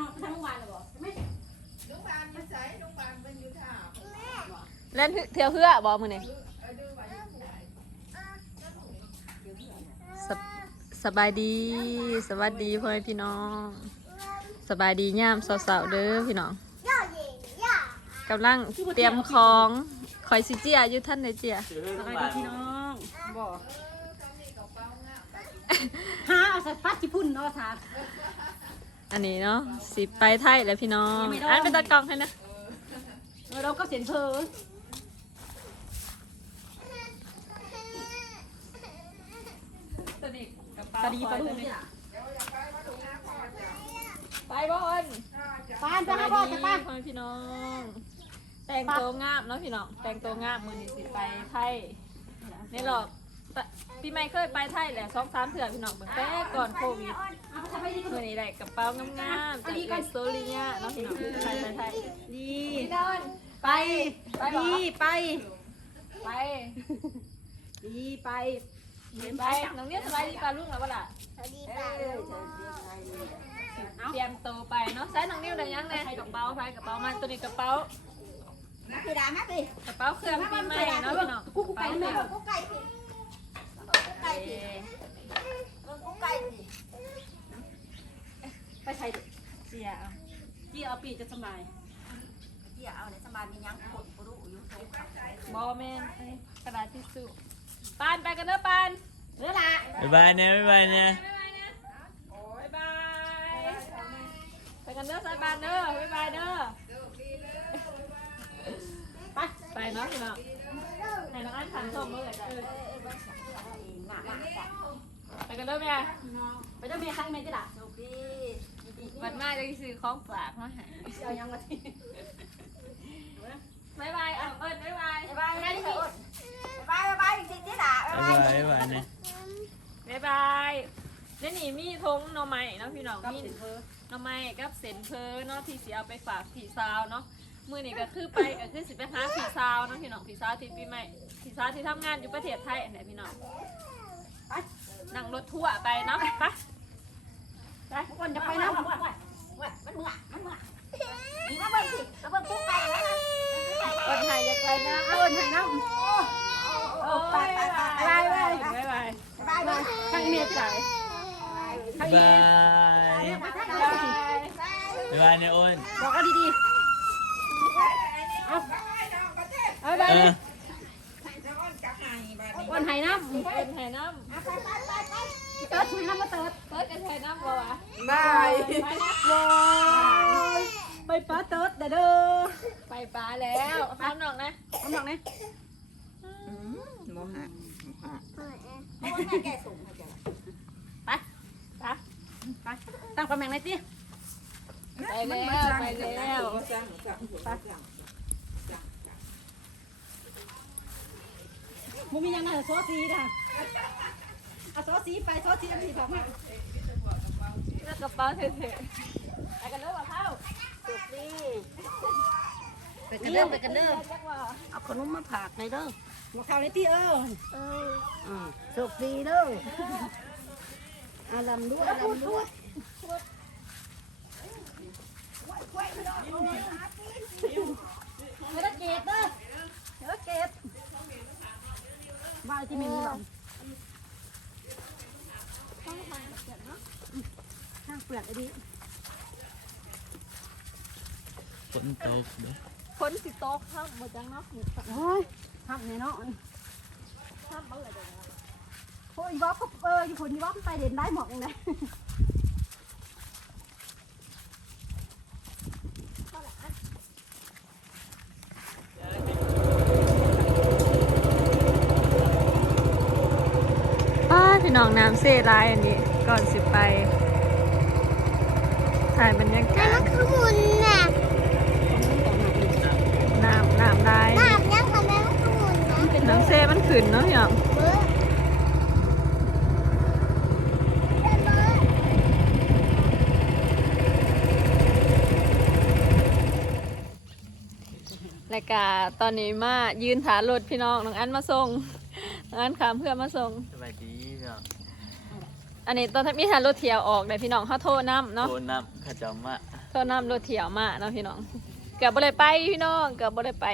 นอกทางโรงพยาบาลเลยบอกไม่โรงบาลมาใส่โรงพยาบาลมันอยู่ท่าเล่นเที่ยวเพื่อบอกมือนี่อยสบสบายดี สวัสดีพ่อแม่พี่น้อง สบายดีย่ามสาวๆเด้อพี่น้องกำลังเตรียมของคอยสิเจียอยู่ท่านในเจียสบายดีพี่น้องบอกเออตอนนี้กระเป๋าเอาเอาใส่ฟัดญี่ปุ่นเอาถาด อันนี้เนาะสิไปไทยแล้วพี่น้องอันเป็นตากล้องให้นะเออเราก็เสียนเพอตัวนี้กระเป๋าตาดีปลาดุกนี่ล่ะไปบอลปานไปหาพ่อจะไปป้าพ่อแม่พี่น้อง แต่งตัวงามเนาะพี่น้องแต่งตัวงามมือนี้สิไปไทยนี่หรอก ปะพี่ไม่เคยไปไทยแหละสองสามเถื่อพี่น้องเบิ่งแต่ก่อนโควิดเมดีมือนี้ได้กระเป๋างามๆจากเอสโตเลียเนาะพี่น้องไปไปไทยดีดอนไปดีไปไปดีไปไปน้องเนี่ยสบายดีป่ะลุงหรอเปล่าล่ะเตรียมตัวไปเนาะใส่น้องนิ้วได้ยังไงกระเป๋าไปกระเป๋ามันตัวนี้กระเป๋าคือดามาสิกระเป๋าเครื่องปีใหม่เนาะพี่น้องกูไก่แม่ก ไก่สิเบิ่งกุ้งไก่สิไปใช้เจียเอาเจียเอาปีจะสบายเจียเอาเลยสบายมียังขดปลุกอยู่ตรบอแมนกระดาษทิชชู่ปานไปกันเด้อปานเด้อละบ๊ายบายนะบ๊ายบายนะบ๊ายบายไปกันเด้อสายปานเด้อบ๊ายบายเด้อไปไปเนาะพี่นาะไหนน้องอันผ่นสมเมื่อไหร่จ้ ไปกันเด้อแม่ ไปเจ้าเมียครั้งแม่จะด่าวันมาจะซื้อของฝากมาให้เอายังมาทีบ๊ายบายเอาเอิ้นบ๊ายบายบ๊ายบายบ๊ายบายนะบ๊ายบายนี่นี่มีทงหน่อไม้เนาะพี่น้องมีนอหน่อไม้กับเส้นเพอเนาะที่เสิเอาไปฝากพี่สาวเนาะมือนี้ก็คือไปก็คือสิไปหาพี่สาวเนาะพี่น้องพี่สาวที่ปีใหม่พี่สาวที่ทำงานอยู่ประเทศไทยนไหนพี่น้อง นั่งรถทั่วร์ไปเนาะไปคนจะไปน้ำคนไทยอยากไปนะเอาคนไทยน้ำโอ้ไปไปไปไปไปไปครั้งเมียจะด่าบ๊ายบายไปไทยไปบ๊ายบายนะอ้นบอกเอาดีๆเอาเอาไปเออ คนไทยน้ำคนไทยน้ำเติร์ดไทยน้ำมาเติร์ดเปิดกันไทยน้ำบ่วะบายไปนะไปป้าเติร์ดเด้อเด้อไปปลาแล้วข้ามน้องนะเอาหนักนี่โมหะโมหะไปไปตั้งกำแพงไหนตีไปแล้วไปแล้ว จ้างจ้างจ้างจ้าง มึงมียังไงซอสซีด่ะเอาซอสซีไปซอสซีอันที่สองมาแล้วกระเป๋าเท่ๆไปกันเลยว่าเข้าไปกันเด้อไปกันเด้อจักว่าเอาขนมมาผากในเด้อมาเข้าในตีเอออ่าโชคดีเด้ออาลำด้วยลำด้วยไม่ได้เก็บเด้อไม่ได้เก็บ บ้านที่ไม่มีหรอกข้างเปลือกไอ้ดิฝนตกเด้อคนสิโต๊ะข้ามหมดจังเนาะโอ้ยทำแน่นอนข้ามบ้างเลยเดี๋ยวนะโอ้ยบ๊อบก็เอออยู่คนนี้บ๊อบไปเด่นได้หมอกเลย พี่น้องน้ำเซ่ร้ายอันนี้ ก่อนสิไป ถ่ายบรรยากาศขมุนน่ะน้ำน้ำร้ายน้ำยังทำไมมันขมุนนะน้ำเซ่มันขึ้นเนาะพี่น้องเบ้อเบ้อรายการตอนนี้มายืนถารถพี่น้องน้องอันมาส่งน้องอันขามเพื่อนมาส่งสบายดีเนาะ อันนี้ตอนที่มีทารถเที่ยวออกเลยพี่น้องเขาโทรน้ำเนาะโทรนำข้าเจ้ามาตัวนำรถเที่ยวมาเนาะพี่น้อง เกือบบ่ได้ไปพี่น้องเกือบบ่ได้ไป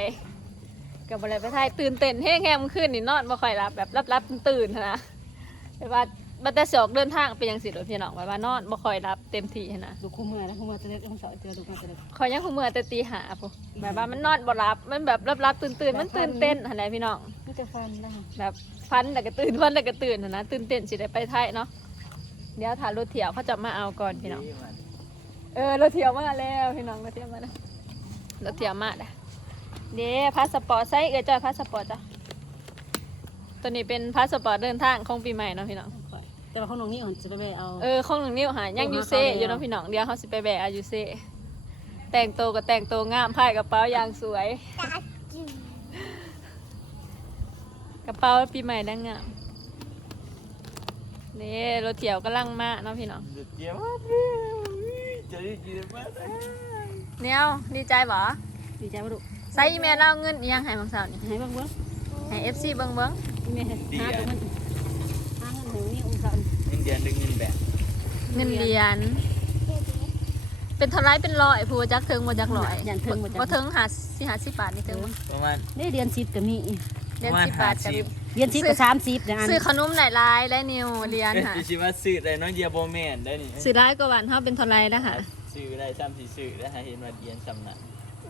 เกือบบ่ได้ไปไทยตื่นเต้นแห้งแห้งคืนนี่นอนบ่ค่อยหลับแบบรับๆตื่นๆหั้นนะแบบว่าบัดแต่สอกเดินทางไปยังสิรถพี่น้องแบบว่านอนบ่ค่อยรับเต็มที่หั้นนะดูคู่มือนะคู่มือจะเล็กต้องสอนเจอดูมาจะเล็กคอยยังคงเมื่อแต่ตีหาพวกแบบว่ามันนอนบ่หลับมันแบบรับๆตื่นๆมันตื่นเต้นอะไรพี่น้องไม่จะฟันนะแบบฟันแต่ก็ตื่นฟันแต่ก็ตื่นหั้นนะตื่นเต้นสิได้ไปไทยเนาะ เดี๋ยวถ่ายรถเที่ยวเขาจะมาเอาก่อนพี่น้อง เออรถเที่ยวมาแล้วพี่น้องรถเที่ยวมาแล้วรถเที่ยวมาแล้วเด้พาสปอร์ตไซส์เออจอยพาสปอร์ตจ้ะตัวนี้เป็นพาสปอร์ตเดินทางของปีใหม่เนาะพี่น้อง แต่ว่าเขาน้องนี่จะไปเอา เออของหนึ่งนิ้วหายังยูเซอยู่เนาะพี่น้องเดี๋ยวเขาสิไปแบกอายูเซแต่งตัวก็แต่งตัวงามพายกระเป๋ายางสวยตาจิ๋วกระเป๋าปีใหม่ดังงาม นี่รถเที่ยวกำลังมาเนาะพี่น้องเดี๋ยวจะได้กินมาเนี่ยดีใจบ่ดีใจมาดูใส่อีเมลเราเงินอิหยังให้บางสาวนี่ให้บ้างบ้างให้เอฟซีเบิ้งเบิ้งแม่ห้าตัวมันห้าเงินหงนี่องศาเงินเดือนดึงเงินแบบเงินเหรียญเป็นเท่าไรเป็นร้อยผู้จักเทิงบ่จักร้อยยันเทิงหมดบ่เทิงหาสิหาสิบบาทนี่เทิงบ่ประมาณได้เดือนสิบก็มี เดือนสิบบาทกับเดือนสิบก็สามสิบนะอันซื้อขนมหลายๆและนิวเหรียญค่ะดิชิว่าซื้อได้น้องเดียโบแมนได้นี่ซื้อได้กว่าวันเท่าเป็นเท่าไรแล้วค่ะซื้อได้ซ้ำสีซื้อได้หาเห็นว่าเดียนสำนัก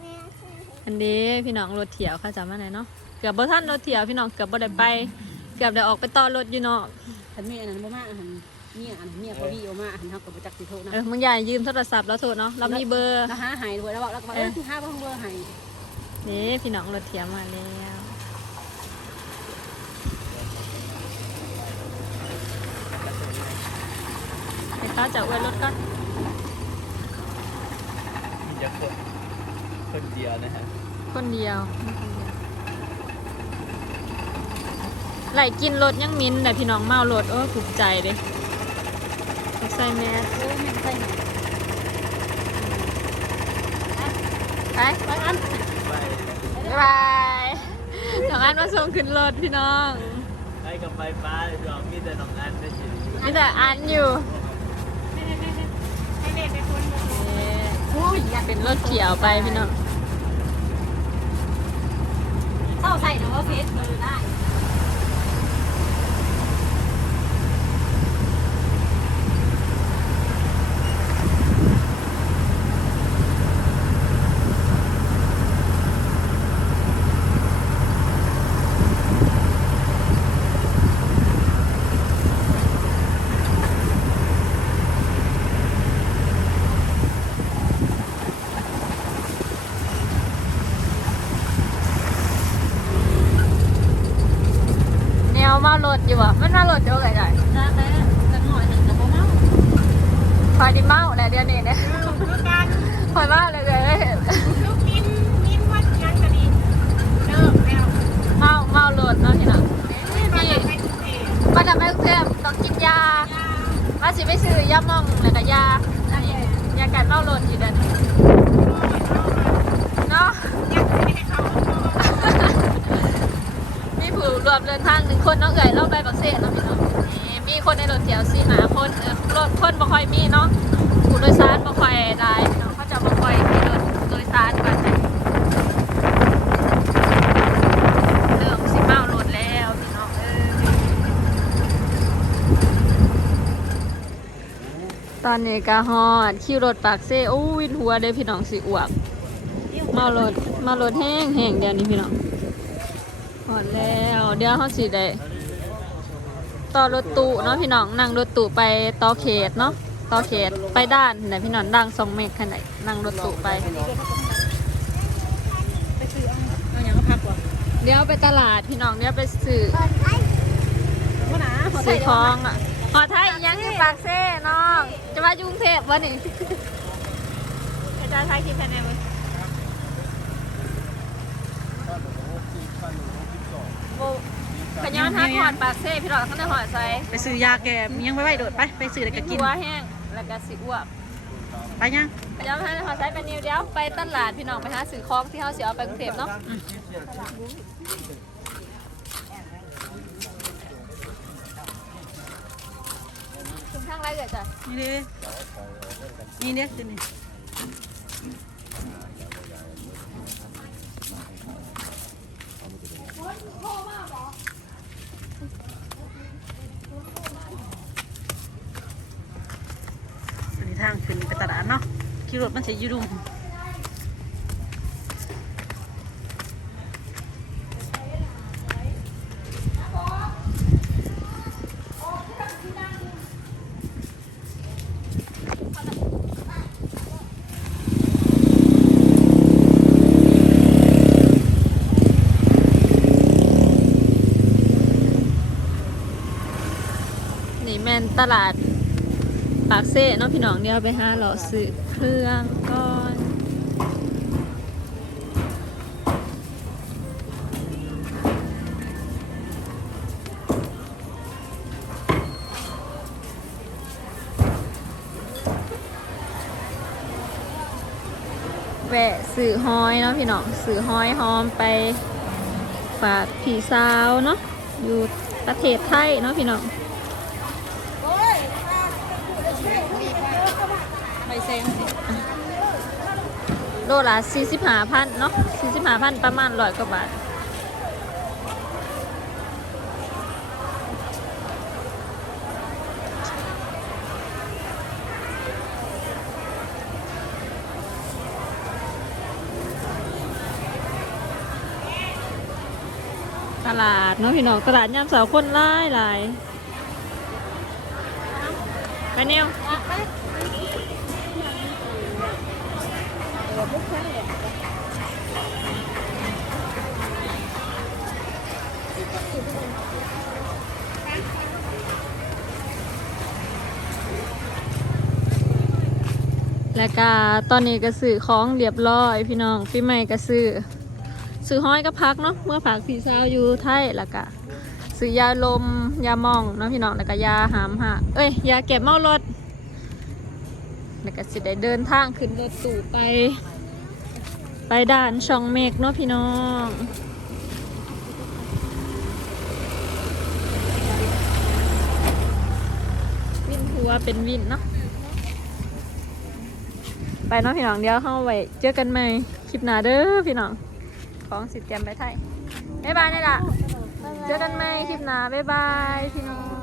แม่ซื้ออันนี้พี่น้องรถเที่ยวค่ะจำมาไหนเนาะเกือบบ่ทันรถเที่ยวพี่น้องเกือบบ่ได้ไป เกือบได้ออกไปต่อรถอยู่เนาะฉันมีอันนั้นบ่มาอันเมียอันเมียพอดีเอามาอันเฮากับประจักษ์สิโทษนะเออมึงอย่ายืมโทรศัพท์แล้วโทษเนาะเรามีเบอร์แล้วหาหายด้วยแล้วบอกแล้วก็บอกเออห้าเบอร์เบอร์หายนี่พี่น้องรถเที่ยวมาแล้ว ไปต่อจากอวยรถก่อนมีจะคนคนเดียวนะครับคนเดียว ไหลกินรถยังมินแต่พี่น้องเมารถโอ้ถูกใจเด้ใส่แมสเออไม่ใช่ไปไปอันไปบายบายน้องอันมาส่งขึ้นรถพี่น้องไปกับไปป้าเลยจอมมีแต่น้องอันไม่ใช่มีแต่อันอยู่ เป็นรถเขียวไปพี่น้องเข้าใส่นะว่าเฟซมือได้ รถอยู่อะมันเมารถเดี๋ยวไงได้จ้าแต่จะหน่อยแต่บ่เมาคอยดิเมาแหละเดี๋ยวนี้เนี่ยคอยมาเลยเลยเมาเมารถเนาะพี่น้องนี่มาจากไปกรุงเทพต้องกินยามาสิไปซื้อยาหมองแล้วก็ยาอันนี้ยากันเมารถอยู่เด่นเนาะ มีผู้รวมเดินทางหนึ่ง คนเนาะเอ่ยเราไปบักเซ่เนาะพี่น้องนี่มีคนในรถเที่ยวสี่หาคนเออรถคนบ่ค่อยมีเนาะผู้โดยสารบ่ค่อยหลายเนาะเขาจะบ่ค่อยมีรถโดยสารกันเริ่มสิเมารถแล้วพี่น้องเออตอนนี้ก็ฮอดขี่รถปากเซ่โอ้วินหัวเด้อพี่น้องสิอ้วกเมารถเมารถแห้งแห้งเดี๋ยวนี้พี่น้อง ดแล้ว เดี๋ยวเขาสิได้ต่อรถตู้เนาะพี่น้องนั่งรถตู้ไปต่อเขตเนาะต่อเขตไปด้านไหนพี่น้องดังสองเมตรขนาดนั่งรถตู้ไป ไปซื้อเอาเอาอย่างก็พักว่ะเดี๋ยวไปตลาดพี่น้องเดี๋ยวไปซื้อเปิดไอ้ว่าหนาซื้อของอะหอไทยยังอยู่ปากเซ่น้อง จะมาอยู่กรุงเทพวะนี่อาจารย์ไทยคิดแค่ไหนมึงโบข ย้อนทักหอดปากเซ่พี่น้องข้างในหอดใส่ไปซื้อยาแกมยังไม่ไหวโดดไปไปซื้ออะไรก็กินหัวแห้งแล้วก็สิอ้วกไปยังเดี๋ยวให้เขาใช้เป็นนิวเดียวไปตลาดพี่น้องไปหาซื้อของที่เขาเสียเอาไปกรุงเทพเนาะถึงทางไรเกิดจ้ะนี่ด้นี่เด้ตัวนี้นนี้ทางขึ้นไปตลาดเนาะ ขี่รถมันจะอยูดุมนี่แมนตลาด ปากเซ่เนาะพี่น้องเดียวไปหาหล่อซื้อเครื่องก่อนแวะสื่อห้อยเนาะพี่น้องสื่อห้อยหอมไปฝากพี่สาวเนาะอยู่ประเทศไทยเนาะพี่น้อง ไปเซ็งโลละสี่สิบห้าพันเนาะสี่สิบห้าพันประมาณร้อยกว่าบาทตลาดเนาะพี่น้องตลาดยามเสาร์คนหลายหลายไปเนี่ย แล้วก็ตอนนี้ก็ซื้อของเรียบร้อยพี่น้องปีใหม่ก็ซื้อซื้อห้อยก็พักเนาะเมื่อผักพี่สาวอยู่ไทยแล้วก็ซื้อยาลมยาหมองเนาะพี่น้องแล้วก็ยาหามหักเอ้ยยาเก็บเมารถแล้วก็สิได้เดินทางขึ้นรถตู้ไป ไปด่านช่องเมกเนาะพี่น้องวินถือว่าเป็นวินเนาะไปเนาะพี่น้องเดี๋ยวเข้าไว้เจอกันใหม่คลิปหน้าเด้อพี่น้องของสิเตรียมไปไทยบ๊ายบายนี่ล่ะเจอกันใหม่คลิปหน้าบ๊ายบายพี่น้อง